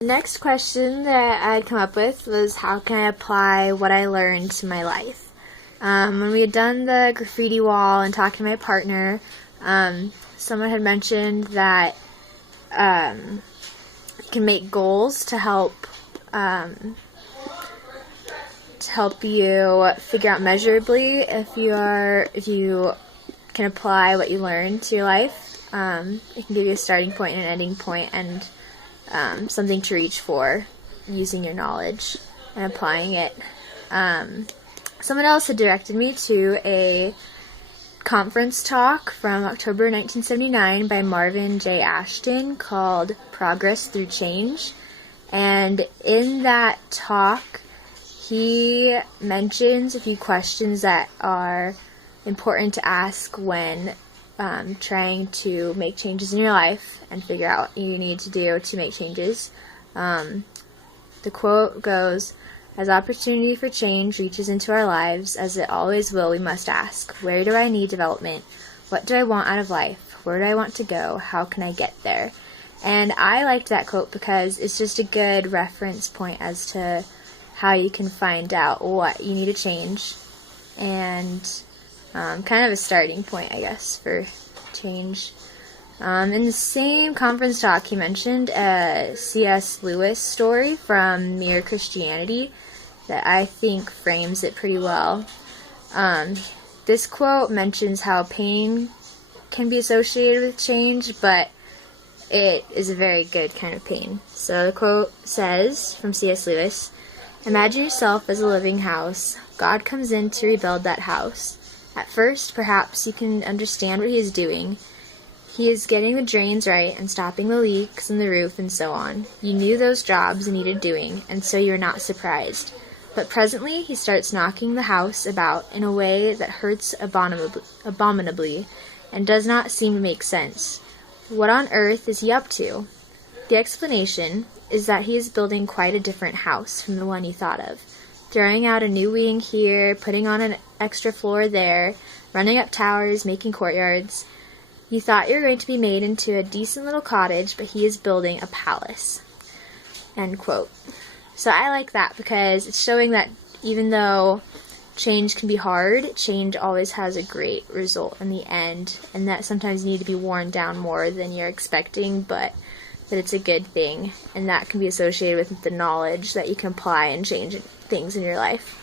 The next question that I'd come up with was, how can I apply what I learned to my life? When we had done the graffiti wall and talking to my partner, someone had mentioned that you can make goals to help you figure out measurably if you can apply what you learned to your life. It can give you a starting point and an ending point, and something to reach for using your knowledge and applying it. Someone else had directed me to a conference talk from October 1979 by Marvin J. Ashton called Progress Through Change. And in that talk, he mentions a few questions that are important to ask when trying to make changes in your life and figure out what you need to do to make changes. The quote goes, "As opportunity for change reaches into our lives, as it always will, we must ask, where do I need development? What do I want out of life? Where do I want to go? How can I get there?" And I liked that quote because it's just a good reference point as to how you can find out what you need to change, and kind of a starting point, I guess, for change. In the same conference talk, he mentioned a C.S. Lewis story from Mere Christianity that I think frames it pretty well. This quote mentions how pain can be associated with change, but it is a very good kind of pain. So the quote says, from C.S. Lewis, "Imagine yourself as a living house. God comes in to rebuild that house. At first, perhaps you can understand what he is doing. He is getting the drains right and stopping the leaks in the roof and so on. You knew those jobs needed doing, and so you are not surprised. But presently he starts knocking the house about in a way that hurts abominably and does not seem to make sense. What on earth is he up to? The explanation is that he is building quite a different house from the one you thought of. Throwing out a new wing here, putting on an extra floor there, running up towers, making courtyards. You thought you were going to be made into a decent little cottage, but he is building a palace." End quote. So I like that because it's showing that even though change can be hard, change always has a great result in the end, and that sometimes you need to be worn down more than you're expecting, but that it's a good thing, and that can be associated with the knowledge that you can apply and change things in your life.